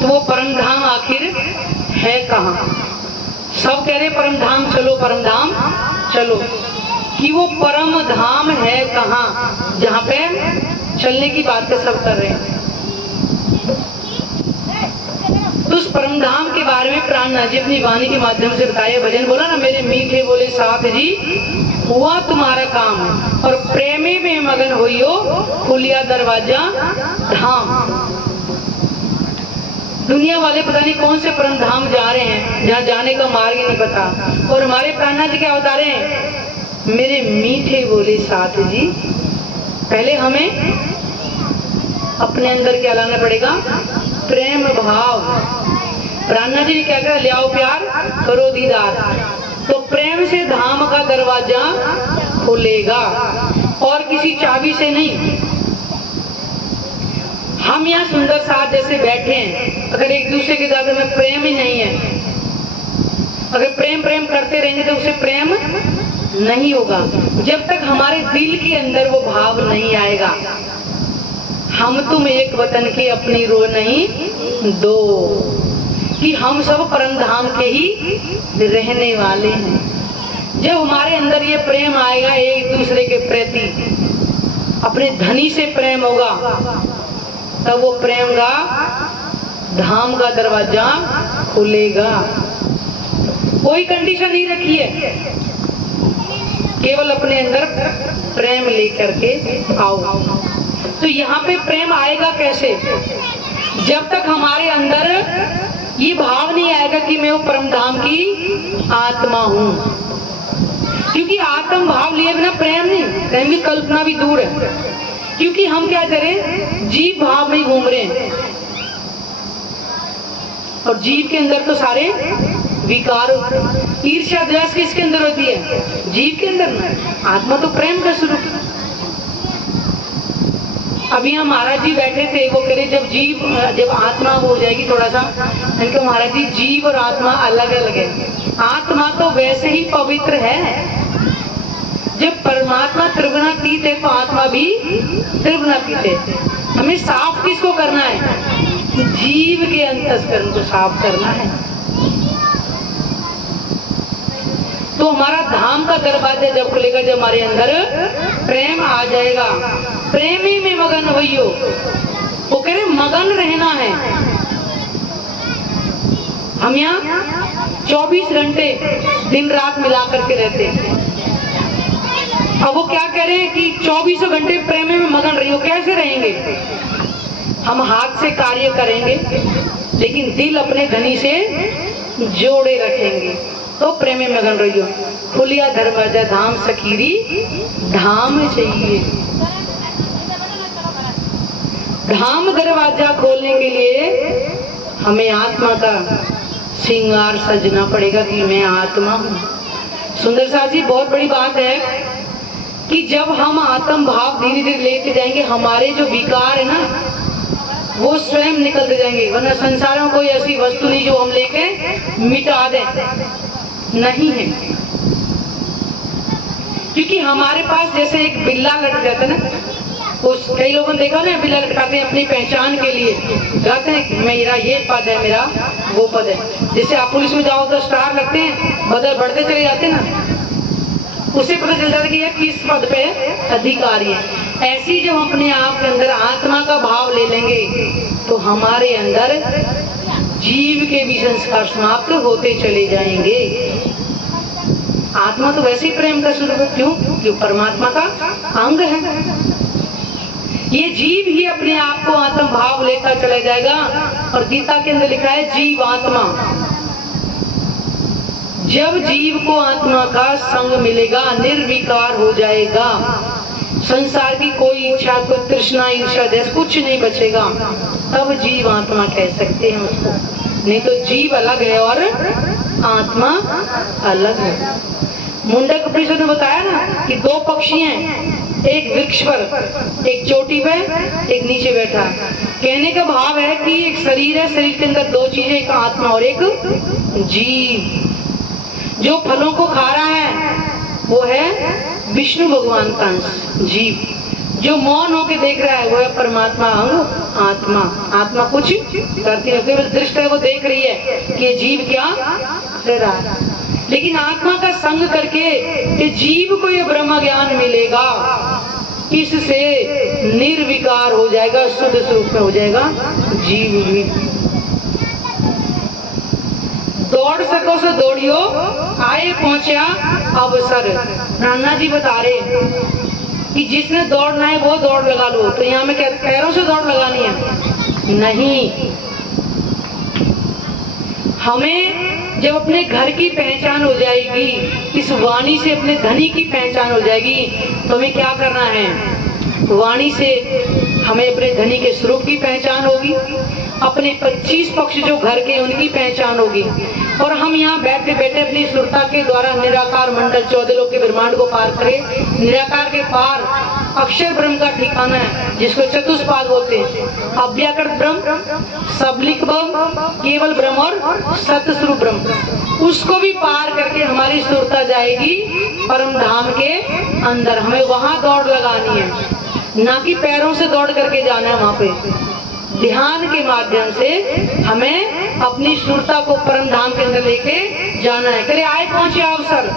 तो वो परम धाम आखिर है कहाँ? सब कह रहे परम धाम चलो, परम धाम चलो, कि वो परम धाम है कहाँ जहाँ पे चलने की बातें सब कर रहे हैं। तो उस परम धाम के बारे में प्राणनाथ जी अपनी वाणी के माध्यम से बताया। भजन बोला ना, मेरे मीठे बोले साथ जी हुआ तुम्हारा काम, और प्रेमे में मगन होइयो खुलिया दरवाजा धाम। दुनिया वाले पता नहीं कौन से परम धाम जा रहे हैं जहाँ जाने का मार्ग ही नहीं पता, और हमारे प्राणनाथ जी क्या बता रहे हैं? मेरे मीठे बोले साथ जी, पहले हमें अपने अंदर क्या लाना पड़ेगा? प्रेम भाव। प्राणनाथ जी ने क्या कहा? ले आओ प्यार, करो दीदार। तो प्रेम से धाम का दरवाजा खुलेगा, और किसी चाबी से नहीं। हम यहाँ सुंदर साथ जैसे बैठे हैं, अगर एक दूसरे के साथ में प्रेम ही नहीं है, अगर प्रेम प्रेम करते रहेंगे तो उसे प्रेम नहीं होगा। जब तक हमारे दिल के अंदर वो भाव नहीं आएगा, हम तुम एक वतन के अपनी रो नहीं दो, कि हम सब परम धाम के ही रहने वाले हैं। जब हमारे अंदर ये प्रेम आएगा एक दूसरे के प्रति, अपने धनी से प्रेम होगा, तब वो प्रेम का धाम का दरवाजा खुलेगा। कोई कंडीशन नहीं रखी है, केवल अपने अंदर प्रेम लेकर के आओ। तो यहाँ पे प्रेम आएगा कैसे? जब तक हमारे अंदर ये भाव नहीं आएगा कि मैं वो परम धाम की आत्मा हूँ, क्योंकि आत्म भाव लिए बिना प्रेम नहीं, प्रेम की कल्पना भी दूर है। क्योंकि हम क्या करें? जीव भाव में घूम रहे हैं, और जीव के अंदर तो सारे विकार, ईर्ष्या द्वेष किसके अंदर होती है? जीव के अंदर में। आत्मा तो प्रेम का स्वरूप। अभी हम महाराज जी बैठे थे, वो कह रहे जब आत्मा हो जाएगी थोड़ा सा, इनके महाराज जी जीव और आत्मा अलग अलग है। आत्मा तो वैसे ही पवित्र है, जब परमात्मा त्रिगुणातीत है तो आत्मा भी त्रिगुणातीत है। हमें साफ किसको करना है? जीव के अंतःकरण को साफ करना है। तो हमारा धाम का दरवाजा जब खुलेगा, जब हमारे अंदर प्रेम आ जाएगा। प्रेमी में मगन होइयो, वो कह रहे मगन रहना है। हम यहाँ 24 घंटे दिन रात मिला करके रहते हैं। अब वो क्या कह रहे हैं कि 24 घंटे प्रेम में मगन रहियो। कैसे रहेंगे? हम हाथ से कार्य करेंगे, लेकिन दिल अपने धनी से जोड़े रखेंगे, तो प्रेम में मगन रहियो। खुलिया दरवाजा धाम सखीरी धाम चाहिए। धाम दरवाजा खोलने के लिए हमें आत्मा का श्रृंगार सजना पड़ेगा कि मैं आत्मा हूँ। सुंदर साथ जी, बहुत बड़ी बात है कि जब हम आत्म भाव धीरे धीरे लेके जाएंगे, हमारे जो विकार है ना वो स्वयं निकलते जाएंगे। वरना संसार में कोई ऐसी वस्तु नहीं जो हम लेके मिटा दें, नहीं है। क्योंकि हमारे पास जैसे एक बिल्ला लटक जाता है ना, उस कई लोगों ने देखा ना, बिल्ला लटकाते हैं अपनी पहचान के लिए, कहते हैं मेरा ये पद है, मेरा वो पद है। जैसे आप पुलिस में जाओ तो स्टार लगते हैं, बदल बढ़ते चले जाते हैं ना, उसे पता चल जाता है कि ये किस पद पे अधिकारी है। ऐसी जब हम अपने आप के अंदर आत्मा का भाव ले लेंगे, तो हमारे अंदर जीव के भी संस्कार समाप्त होते चले जाएंगे। आत्मा तो वैसे ही प्रेम का स्वरूप है। क्यों? क्यों? परमात्मा का अंग है। ये जीव ही अपने आप को आत्म भाव लेकर चला जाएगा। और गीता के अंदर लिखा है जीव आत्मा। जब जीव को आत्मा का संग मिलेगा, निर्विकार हो जाएगा, संसार की कोई इच्छा, कोई तृष्णा, ईर्ष्या, देश कुछ नहीं बचेगा, तब जीव आत्मा कह सकते हैं उसको। नहीं तो जीव अलग है और आत्मा अलग है। मुंडक उपनिषद ने बताया ना कि दो पक्षी हैं, एक वृक्ष पर, एक चोटी पे, एक नीचे बैठा। कहने का भाव है कि एक शरीर है, शरीर के अंदर दो चीजें, एक आत्मा और एक जीव। जो फलों को खा रहा है वो है विष्णु भगवान का अंश जीव। जो मौन होके देख रहा है वो है परमात्मा अंग आत्मा, आत्मा कुछ करती है, केवल दृष्टि वो देख रही है कि ये जीव क्या कर रहा है। लेकिन आत्मा का संग करके ये जीव को ये ब्रह्म ज्ञान मिलेगा, इससे निर्विकार हो जाएगा, शुद्ध स्वरूप में हो जाएगा जीव भी। दौड़ सको सो दौड़ियो, आए पहुंचा अवसर। नाना जी बता रहे कि जिसने दौड़ना है वो दौड़ लगा लो। तो यहाँ में क्या पैरों से दौड़ लगानी है? नहीं। हमें जब अपने घर की पहचान हो जाएगी, इस वाणी से अपने धनी की पहचान हो जाएगी, तो हमें क्या करना है? वाणी से हमें अपने धनी के स्वरूप की पहचान होगी, अपने 25 पक्ष जो घर के उनकी पहचान होगी, और हम यहाँ बैठे बैठे अपनी सुरता के द्वारा निराकार मंडल 14 लोक के ब्रह्मांड को पार करें। निराकार के पार अक्षर ब्रह्म का ठिकाना है, जिसको चतुष्पाद बोलते हैं। अव्याकृत ब्रह्म, सबलिक ब्रह्म, केवल ब्रह्म और सत्य स्वरूप ब्रह्म, उसको भी पार करके हमारी सुरता जाएगी परम धाम के अंदर। हमें वहां दौड़ लगानी है, ना कि पैरों से दौड़ करके जाना है। वहां पे ध्यान के माध्यम से हमें अपनी सुरता को परम धाम के अंदर लेके जाना है। करे आए पहुंचे अवसर,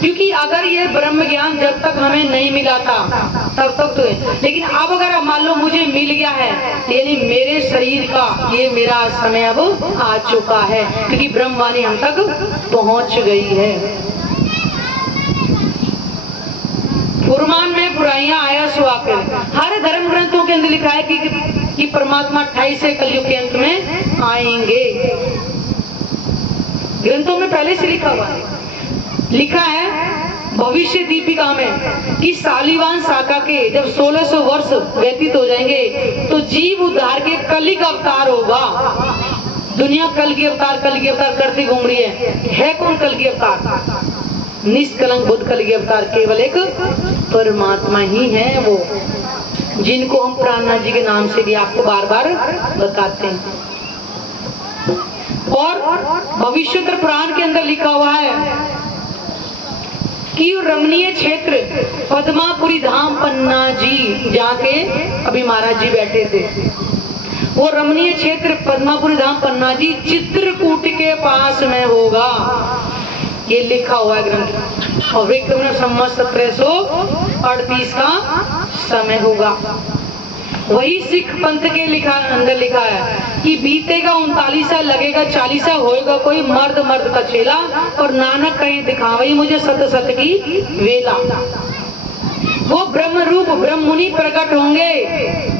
क्योंकि अगर ये ब्रह्म ज्ञान जब तक हमें नहीं मिला था तब तक तो है, लेकिन अब अगर मान लो मुझे मिल गया है, यानी मेरे शरीर का ये मेरा समय अब आ चुका है, क्योंकि ब्रह्मवाणी हम तक पहुंच गई है। पुरमान में बुराइयां आया सुआकर। हर धर्म ग्रंथों के अंदर लिखा है कि परमात्मा 28 कलयुग के अंत में आएंगे। ग्रंथों में पहले से लिखा हुआ है। लिखा है भविष्य दीपिका में कि सालीवान शाखा के जब 1600 वर्ष व्यतीत हो जाएंगे तो जीव उद्धार के कलिक अवतार होगा। दुनिया कल की अवतार करती घूम रही है कौन कल की अवतार? निष्कलंक बुद्ध कल की अवतार केवल एक परमात्मा ही है, वो जिनको हम प्राणनाथ जी के नाम से भी आपको बार बार बताते हैं। और भविष्योत्तर पुराण के अंदर लिखा हुआ है कि रमणीय क्षेत्र पद्मापुरी धाम पन्ना जी, जाके अभी महाराज जी बैठे थे, वो रमणीय क्षेत्र पद्मापुरी धाम पन्ना जी चित्रकूट के पास में होगा। ये लिखा हुआ है ग्रंथ। और विक्रम संवत 1738 का समय होगा। वही सिख पंथ के अंदर लिखा है कि बीतेगा 39 साल, लगेगा 40 साल, होएगा कोई मर्द का चेला, और नानक कहीं दिखावई मुझे सत की वेला। वो ब्रह्म रूप ब्रह्म मुनि प्रकट होंगे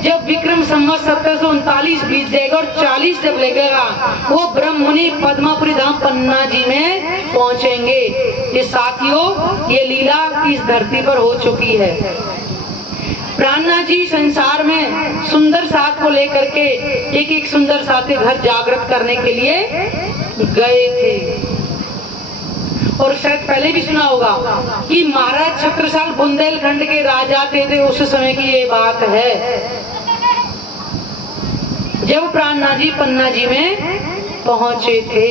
जब विक्रम संवत 1739 बीत जाएगा, और 40 जब लगेगा वो ब्रह्म मुनि पद्मापुरी धाम पन्ना जी में पहुंचेंगे। ये साथियों, ये लीला इस धरती पर हो चुकी है। प्राणनाथ जी संसार में सुंदर साथ को लेकर के एक सुंदर साथ के घर जागृत करने के लिए गए थे। और शायद पहले भी सुना होगा कि महाराज छत्रसाल बुंदेलखंड के राजा थे, उस समय की ये बात है, जब प्राणनाथ जी पन्ना जी में पहुंचे थे।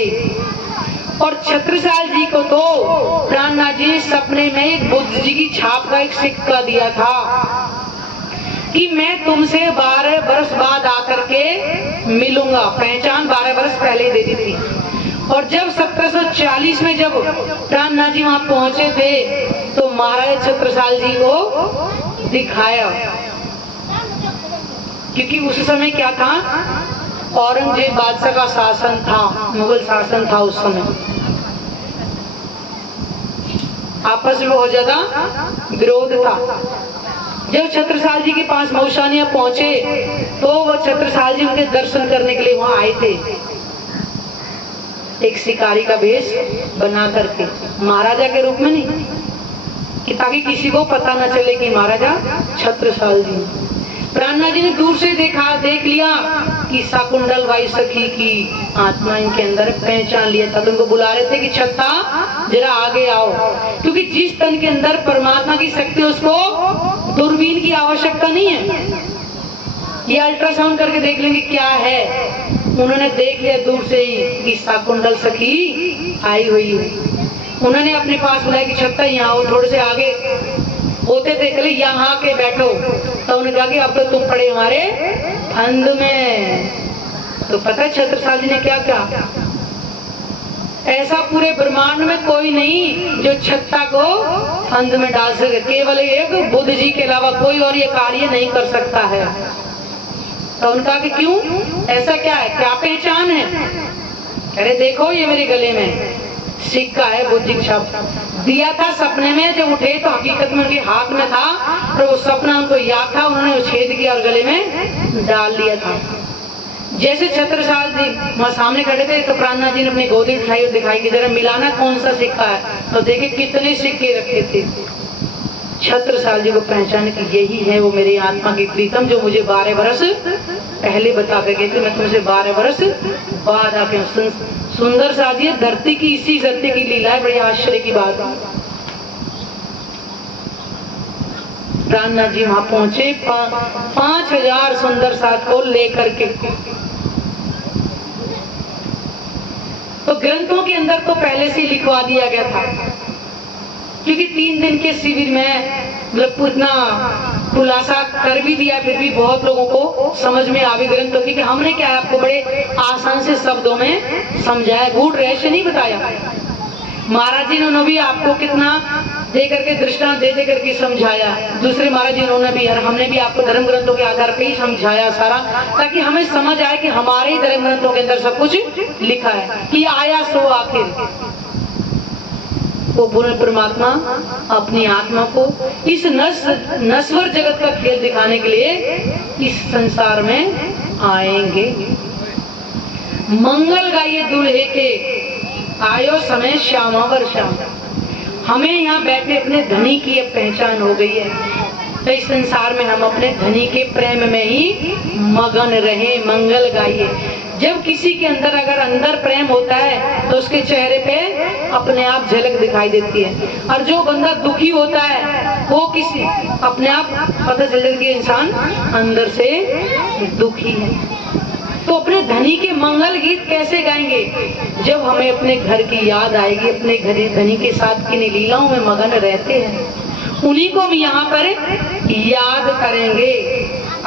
और छत्रसाल जी को तो प्राणनाथ जी ने सपने में एक बुद्ध जी की छाप का एक सिक्का दिया था कि मैं तुमसे 12 वर्ष बाद आकर के मिलूंगा। पहचान 12 वर्ष पहले दे दी थी। और जब 1740 में जब प्राणनाथ जी वहां पहुंचे थे तो महाराज छत्रसाल जी को दिखाया, क्योंकि उस समय क्या था, औरंगजेब बादशाह का शासन था, मुगल शासन था उस समय। आपस में बहुत ज्यादा विरोध था। जब छत्रसाल जी के पास मौशानिया पहुंचे तो वो छत्रसाल जी उनके दर्शन करने के लिए वहां आए थे, एक शिकारी का भेष बना करके, महाराजा के रूप में नहीं, कि ताकि किसी को पता न चले कि महाराजा छत्रसाल जी। प्राणनाथ जी ने दूर से देख लिया कि शाकुंतल बाई सखी की आत्मा इनके अंदर पहचान लिया था, तो उनको बुला रहे थे कि छत्ता जरा आगे आओ, क्योंकि जिस तन के अंदर परमात्मा की शक्ति उसको दूरबीन की आवश्यकता नहीं है, ये अल्ट्रासाउंड करके देख लेंगे क्या है। उन्होंने देख लिया दूर से ही कि शाकुंतल सखी आई हुई है। उन्होंने अपने पास बुलाया कि छत्ता यहाँ आओ, थोड़े से आगे। होते थे, कहले यहाँ के बैठो। तो उन्होंने कहा कि अब तो तुम पड़े हमारे फंद में। तो पता है छत्रसाल जी ने क्या कहा? ऐसा पूरे ब्रह्मांड में कोई नहीं जो छत्ता को फंद में डाल सके, केवल एक बुद्ध जी के अलावा कोई और ये कार्य नहीं कर सकता है। तो उनका कि क्यों, ऐसा क्या है, क्या पहचान है? अरे देखो ये मेरे गले में सिक्का है, बुद्ध जी का दिया था सपने में, जब उठे तो हकीकत में उनके हाथ में था, और वो सपना उनको याद था, उन्होंने छेद किया और गले में डाल लिया था। जैसे छत्रसाल जी वहां सामने खड़े थे तो प्राणनाथ जी ने अपनी गोदी उठाई और दिखाई कि जरा मिलाना कौन सा सिक्का है। तो देखे कितने सिक्के रखे थे। छत्रसाल जी को पहचान की यही है वो मेरी आत्मा की प्रीतम, जो मुझे 12 वर्ष पहले बता कर गए थे, मैं तुमसे 12 वर्ष बाद आके। सुंदर साधी धरती की, इसी धरती की लीला है, बड़ी आश्चर्य की बात है। प्राणनाथ जी वहां पहुंचे 5000 सुंदर साथ को लेकर के। तो ग्रंथों के अंदर तो पहले से लिखवा दिया गया था, क्योंकि 3 दिन के शिविर में मतलब इतना खुलासा कर भी दिया, फिर भी बहुत लोगों को समझ में आ भी ग्रंथों की, कि हमने क्या आपको बड़े आसान से शब्दों में समझाया, गूढ़ रहस्य नहीं बताया। महाराज जी ने भी आपको कितना दे करके दृष्टांत दे करके समझाया, दूसरे महाराज जी ने भी, और हमने भी आपको धर्म ग्रंथों के आधार पर ही समझाया सारा, ताकि हमें समझ आए कि हमारे ही धर्म ग्रंथों के अंदर सब कुछ लिखा है कि आया सो आखिर। वो पूर्ण परमात्मा अपनी आत्मा को इस नश्वर जगत का खेल दिखाने के लिए इस संसार में आएंगे। मंगल गाइए दूल्हे के, आयो समय श्यामा वर श्याम। हमें यहाँ बैठे अपने धनी की अब पहचान हो गई है, तो इस संसार में हम अपने धनी के प्रेम में ही मगन रहे। मंगल गाइए। जब किसी के अंदर अगर अंदर प्रेम होता है तो उसके चेहरे पे अपने आप झलक दिखाई देती है, और जो बंदा दुखी होता है वो किसी अपने आप पता चल जाता है कि इंसान अंदर से दुखी है। तो अपने धनी के मंगल गीत कैसे गाएंगे? जब हमें अपने घर की याद आएगी, अपने घर धनी के साथ किन लीलाओं में मगन रहते हैं, उन्हीं को हम यहाँ पर याद करेंगे।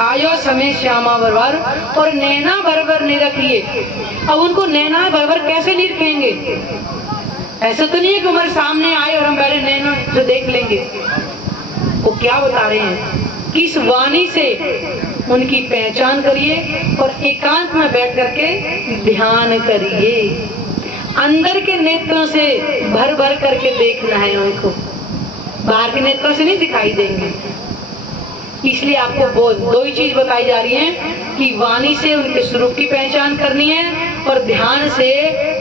आयो समय श्यामा बरबर, और नैना बरबर निरखिए। अब उनको नैना बरबर कैसे निरखेंगे? ऐसा तो नहीं है कि हमारे सामने आए और हम पहले नैना से देख लेंगे। वो क्या बता रहे हैं? किस वाणी से उनकी पहचान करिए और एकांत में बैठ करके ध्यान करिए। अंदर के नेत्रों से भर भर करके देखना है उनको, बाहर के नेत्रों से नहीं दिखाई देंगे। इसलिए आपको दो ही चीज बताई जा रही है कि वाणी से उनके स्वरूप की पहचान करनी है और ध्यान से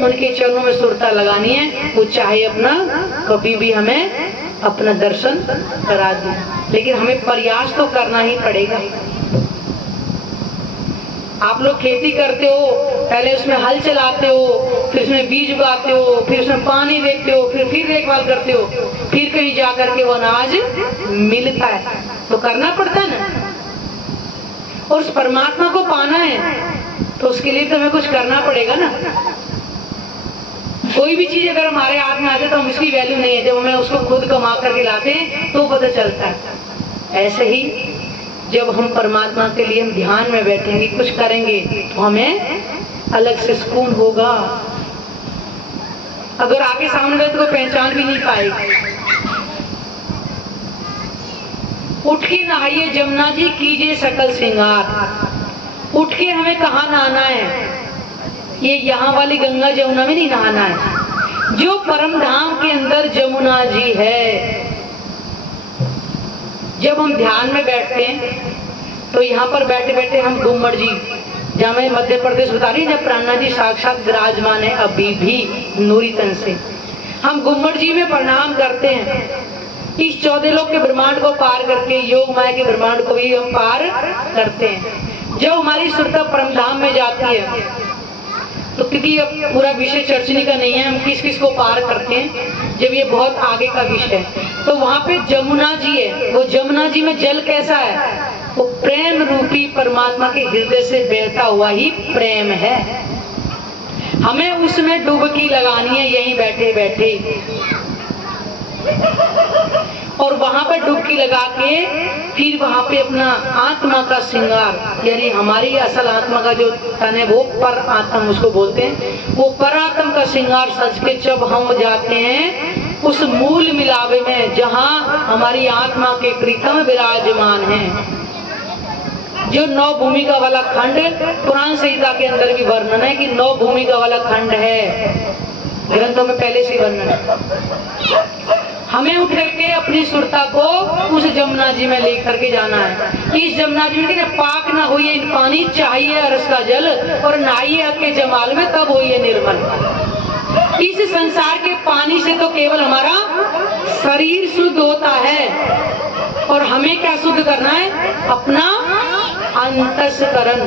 उनके चरणों में सुरता लगानी है। वो चाहे अपना कभी भी हमें अपना दर्शन करा दे, लेकिन हमें प्रयास तो करना ही पड़ेगा। आप लोग खेती करते हो, पहले उसमें हल चलाते हो, फिर उसमें बीज उगाते हो, फिर उसमें पानी देते हो, फिर देखभाल करते हो, फिर कहीं जा करके वो अनाज मिलता है, तो करना पड़ता है ना। और उस परमात्मा को पाना है तो उसके लिए तो हमें कुछ करना पड़ेगा ना। कोई भी चीज अगर हमारे हाथ में आ जाए तो हम इसकी वैल्यू नहीं है, जब हमें उसको खुद कमा करके लाते हैं तो पता चलता है। ऐसे ही जब हम परमात्मा के लिए हम ध्यान में बैठेंगे, कुछ करेंगे, तो हमें अलग से सुकून होगा। अगर आगे सामने बैठे तो पहचान भी नहीं पाएगी। उठ के नहाइए जमुना जी, कीजिए सकल श्रृंगार। उठ के हमें कहाँ नहाना है? ये यहाँ वाली गंगा जमुना में नहीं नहाना है, जो परम धाम के अंदर जमुना जी है। जब हम ध्यान में बैठते हैं तो यहाँ पर बैठे बैठे हम गुम्मट जी, जहाँ मैं मध्य प्रदेश बता रही हूँ, जब प्राणनाथ जी साक्षात विराजमान है अभी भी नूरी तन से, हम गुम्मट जी में प्रणाम करते हैं। इस 14 लोक के ब्रह्मांड को पार करके योग माया के ब्रह्मांड को भी हम पार करते हैं। जब हमारी सुरता परम धाम में जाती है तो, क्योंकि अब पूरा विषय चर्चने का नहीं है, हम किस किस को पार करते हैं, जब ये बहुत आगे का विषय है, तो वहां पे जमुना जी है। वो जमुना जी में जल कैसा है? वो प्रेम रूपी परमात्मा के हृदय से बहता हुआ ही प्रेम है। हमें उसमें डुबकी लगानी है यहीं बैठे बैठे। और वहां पर डुबकी लगा के फिर वहां पे अपना आत्मा का श्रृंगार, यानी हमारी असल आत्मा का जो तन है वो पर आत्मा उसको बोलते हैं, वो पर आत्मा का श्रृंगार सज के जब हम जाते हैं उस मूल मिलावे में जहां हमारी आत्मा के प्रीतम विराजमान है। जो 9 भूमिका वाला खंड पुराण संहिता के अंदर भी वर्णन है कि 9 भूमिका वाला खंड है, ग्रंथों में पहले से वर्णन है। हमें उठ करके अपनी सुरता को उस जमुना जी में लेकर के जाना है। इस जमुना जी में पाक ना होइए पानी चाहिए अरस का जल, और नहाइए आपके जमाल में तब होइए निर्मल। इस संसार के पानी से तो केवल हमारा शरीर शुद्ध होता है, और हमें क्या शुद्ध करना है? अपना अंतस्करण।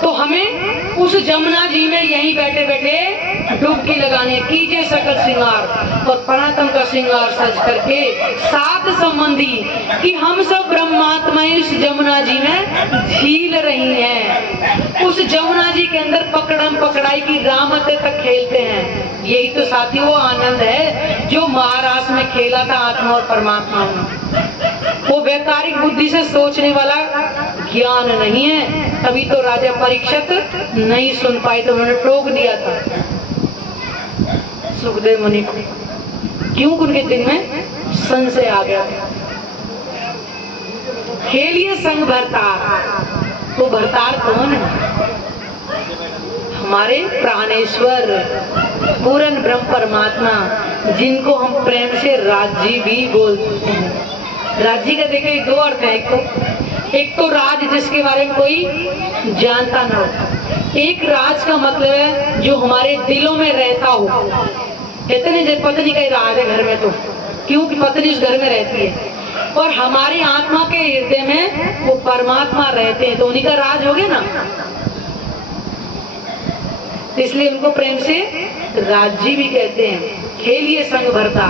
तो हमें उस जमुना जी में यहीं बैठे बैठे डुबकी लगाने, कीजिए सकल श्रृंगार और परातम का श्रृंगार सज करके सात संबंधी कि हम सब ब्रह्मात्माएं इस जमुना जी में झील रही हैं। उस जमुना जी के अंदर पकड़म पकड़ाई की रामते तक खेलते हैं। यही तो साथियों वो आनंद है जो महाराष्ट्र में खेला था आत्मा और परमात्मा में। वो वैकारिक बुद्धि से सोचने वाला ज्ञान नहीं है, तभी तो राजा परीक्षित नहीं सुन पाए, तो उन्होंने टोक दिया था सुखदेव मुनि को। क्यों? उनके दिल में संशय आ गया था। खेलिए संग भरतार। वो भरतार कौन है? हमारे प्राणेश्वर पूर्ण ब्रह्म परमात्मा, जिनको हम प्रेम से राज्य भी बोलते हैं। राज्य का देखिए 2 अर्थ है। एक तो राज जिसके बारे में कोई जानता ना हो। एक राज का मतलब है जो हमारे दिलों में रहता हो। कहते नहीं जब पत्नी का ही राज है घर में, तो क्योंकि पत्नी उस घर में रहती है, और हमारी आत्मा के हृदय में वो परमात्मा रहते हैं, तो उन्हीं का राज हो गया ना। इसलिए उनको प्रेम से राज्य भी कहते हैं। खेलिए संग भरता।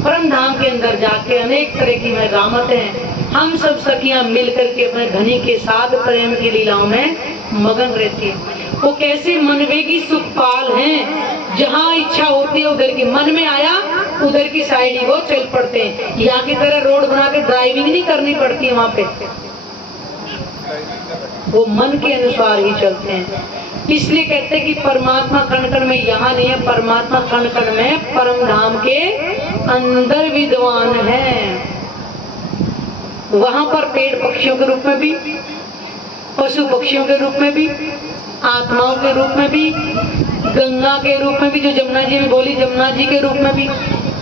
परम धाम के अंदर जाके अनेक तरह की रामत हैं। हम सब सखियां मिलकर के अपने धनी के साथ प्रेम की लीलाओं में मगन रहती है। वो कैसे मनवेगी सुखपाल हैं, जहाँ इच्छा होती है उधर की मन में आया उधर की साइड ही वो चल पड़ते हैं। यहाँ की तरह रोड बना के ड्राइविंग नहीं करनी पड़ती है, वहाँ पे वो मन के अनुसार ही चलते हैं। इसलिए कहते हैं कि परमात्मा कण कण में यहाँ नहीं है, परमात्मा कण कण में परम धाम के अंदर विद्वान है। वहां पर पेड़ पक्षियों के रूप में भी, पशु पक्षियों के रूप में भी, आत्माओं के रूप में भी, गंगा के रूप में भी, जो जमुना जी में बोली जमुना जी के रूप में भी,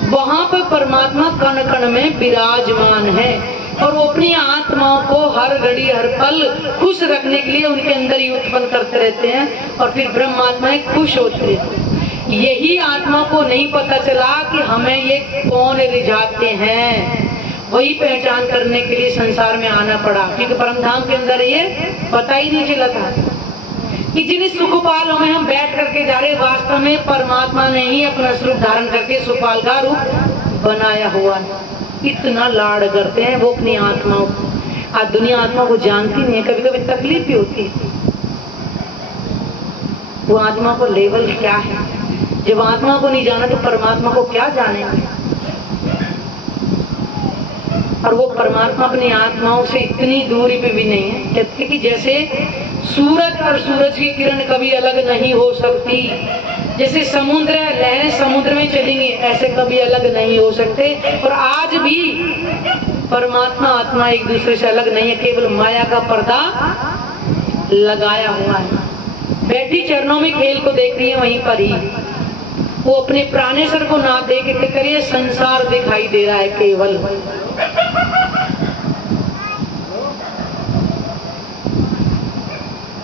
वहां पर परमात्मा कण कण में विराजमान है। और वो अपनी आत्माओं को हर घड़ी हर पल खुश रखने के लिए उनके अंदर ही उत्पन्न करते रहते हैं, और फिर ब्रह्मात्माएं खुश होती है। यही आत्मा को नहीं पता चला कि हमें ये कौन रिझाते हैं, वही पहचान करने के लिए संसार में आना पड़ा, क्योंकि परमधाम के अंदर ये पता ही नहीं चला था कि जिन सुखपालों में हम बैठ करके जा रहे, वास्तव में परमात्मा ने ही अपना स्वरूप धारण करके सुखपाल का रूप बनाया हुआ है। इतना लाड करते हैं वो अपनी आत्माओं को। आज दुनिया आत्मा को जानती नहीं है, कभी कभी तकलीफ भी होती है। वो आत्मा को लेवल क्या है? जब आत्मा को नहीं जाना तो परमात्मा को क्या जानेंगे? और वो परमात्मा अपनी आत्माओं से इतनी दूरी पे भी नहीं है। कहते कि जैसे सूरज और सूरज की किरण कभी अलग नहीं हो सकती, जैसे समुद्र लहरें समुद्र में चलेंगी, ऐसे कभी अलग नहीं हो सकते। और आज भी परमात्मा आत्मा एक दूसरे से अलग नहीं है, केवल माया का पर्दा लगाया हुआ है। बैठी चरणों में खेल को देख रही है, वहीं पर ही वो अपने प्राणेश्वर को ना देख के करिए, संसार दिखाई दे रहा है केवल।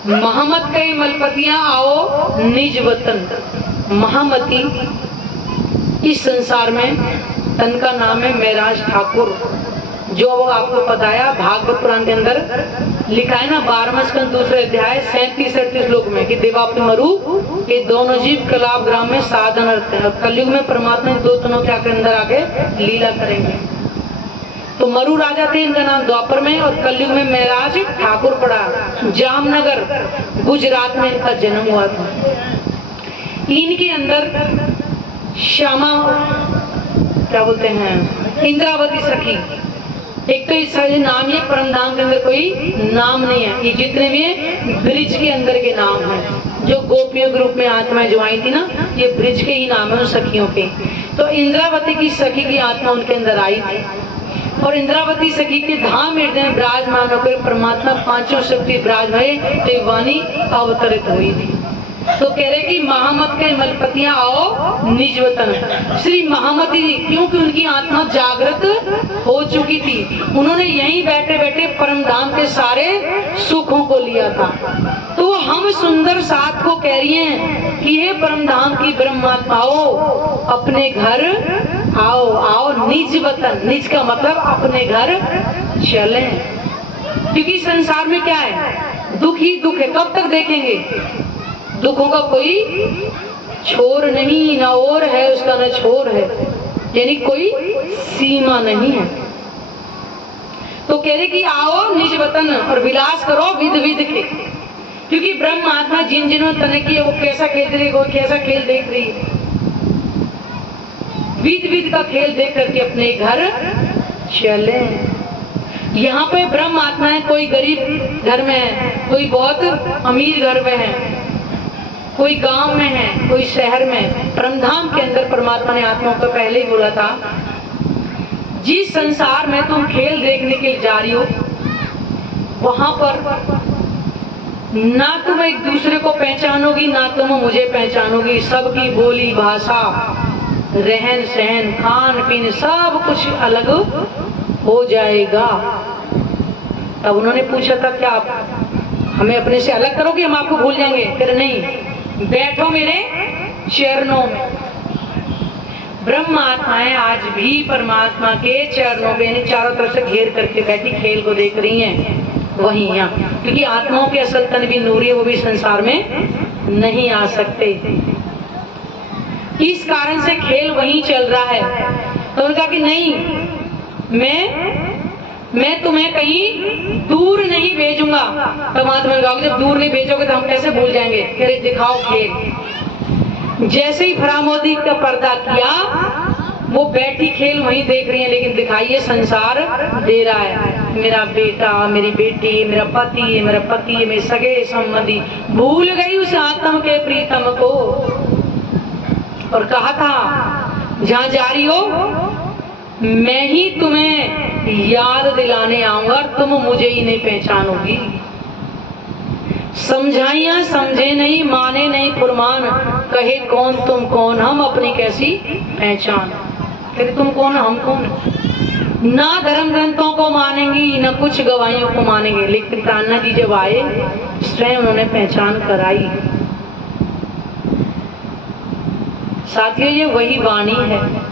महामत कई मलपतियां आओ निज वतन। महामती इस संसार में तन का नाम है महराज ठाकुर, जो आपको बताया भागवत पुराण के अंदर लिखा है ना, 12वां स्कंद दूसरे अध्याय 37-38 श्लोक में कि देवाप्ति मरु ये दोनों जीव कलाप ग्राम में साधन रखते हैं, और कलयुग में परमात्मा दो तनों के अंदर आके लीला करेंगे। तो मरु राजा थे, इनका नाम द्वापर में, और कलयुग में महराज ठाकुर पड़ा। जामनगर गुजरात में इनका जन्म हुआ था। इनके अंदर श्यामा, क्या बोलते हैं, इंद्रावती सखी। एक तो इसका नाम है, परम धाम के अंदर कोई नाम नहीं है। ये जितने भी हैं ब्रिज के अंदर के नाम हैं। जो गोपियों के रूप में आत्माएं जो आई थी ना, ये ब्रिज के ही नाम है उन सखियों के। तो इंद्रावती की सखी की आत्मा उनके अंदर आई थी, और इंद्रावती सखी के धाम में विराजमान होकर परमात्मा पांचों शक्ति विराजमान तो वाणी अवतरित हुई थी। तो कह रहे कि महामत के मलपतियां आओ निज वतन। श्री महामती जी, क्योंकि उनकी आत्मा जागृत हो चुकी थी, उन्होंने यहीं बैठे बैठे परम धाम के सारे सुखों को लिया था। तो हम सुंदर साथ को कह रही हैं कि हे परम धाम की ब्रह्मात्माओं, अपने घर आओ, आओ निज वतन। निज का मतलब अपने घर चलें, क्योंकि संसार में क्या है, दुख ही दुख है। कब तक देखेंगे? दुखों का कोई छोर नहीं, ना और है उसका ना छोर है, यानी कोई सीमा नहीं है। तो कह रहे कि आओ निज वतन और विलास करो विध विध के, क्योंकि ब्रह्म आत्मा जिन जिन्होंने तने की वो कैसा खेल रही है, वो कैसा खेल देख रही है। विध विध का खेल देख करके अपने घर चले। यहाँ पे ब्रह्म आत्मा है, कोई गरीब घर में है, कोई बहुत अमीर घर में है, कोई गांव में है, कोई शहर में। परमधाम के अंदर परमात्मा ने आत्माओं को पहले ही बोला था, जिस संसार में तुम खेल देखने के लिए जा रही हो, वहां पर ना तुम एक दूसरे को पहचानोगी, ना तुम मुझे पहचानोगी। सबकी बोली भाषा, रहन सहन, खान पीन सब कुछ अलग हो जाएगा। तब उन्होंने पूछा था, क्या आप हमें अपने से अलग करोगे, हम आपको भूल जाएंगे? फिर नहीं, बैठो मेरे चरणों में। ब्रह्म आत्माएं आज भी परमात्मा के चरणों में यानी चारों तरफ से घेर करके बैठी खेल को देख रही हैं वहीं यहाँ, क्योंकि आत्माओं के असल तन भी नूरी है, वो भी संसार में नहीं आ सकते। इस कारण से खेल वहीं चल रहा है। तो उन्होंने कहा कि नहीं, मैं तुम्हें कहीं दूर नहीं भेजूंगा। परमात्मा ने कहा जब दूर नहीं भेजोगे तो हम कैसे भूल जाएंगे? फिर दिखाओ खेल। जैसे ही फरामोदी का पर्दा किया, वो बैठी खेल वहीं देख रही है, लेकिन दिखाइए संसार दे रहा है। मेरा बेटा, मेरी बेटी, मेरा पति, मेरा पति, मेरे सगे संबंधी, भूल गई उस आत्मा के प्रीतम को। और कहा था, जहां जा रही हो मैं ही तुम्हें याद दिलाने आऊंगा, तुम मुझे ही नहीं पहचानोगी। समझाइया समझे नहीं, माने नहीं फुरमान, कहे कौन तुम कौन, हम अपनी कैसी पहचान। कहते तुम कौन हम कौन? ना धर्म ग्रंथों को मानेंगी, ना कुछ गवाहियों को मानेंगे। लेकिन कान्हा जी जब आए, स्वयं उन्होंने पहचान कराई। साथियों, ये वही वाणी है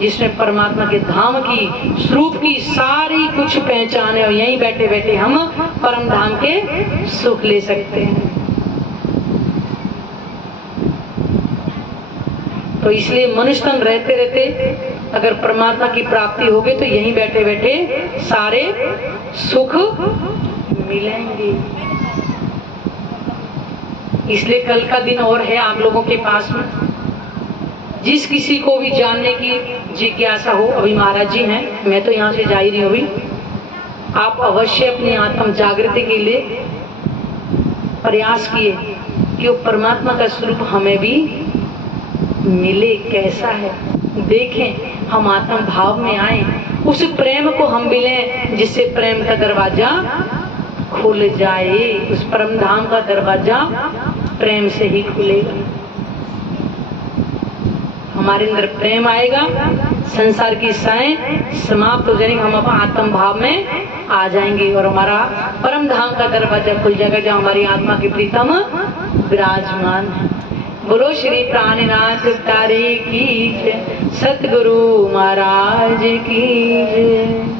जिसमें परमात्मा के धाम की स्वरूप की सारी कुछ पहचान है, और यहीं बैठे बैठे हम परम धाम के सुख ले सकते हैं। तो इसलिए मनुष्य तन रहते रहते अगर परमात्मा की प्राप्ति होगी तो यहीं बैठे बैठे सारे सुख मिलेंगे। इसलिए कल का दिन और है आप लोगों के पास में। जिस किसी को भी जानने की जिज्ञासा हो, अभी महाराज जी हैं, मैं तो यहाँ से जा ही रही हूँ, आप अवश्य अपनी आत्म जागृति के लिए प्रयास किए कि वो परमात्मा का स्वरूप हमें भी मिले। कैसा है देखें, हम आत्म भाव में आए, उस प्रेम को हम मिलें जिससे प्रेम का दरवाजा खुल जाए। उस परम धाम का दरवाजा प्रेम से ही खुलेगा। हमारे अंदर प्रेम आएगा, संसार की इच्छाएं समाप्त हो जाएंगी, हम अपने आत्म भाव में आ जाएंगे और हमारा परम धाम का दरवाजा खुल जाएगा जहाँ हमारी आत्मा के प्रीतम विराजमान है। बोलो श्री प्राणनाथ तारे की जय, सतगुरु महाराज की जय।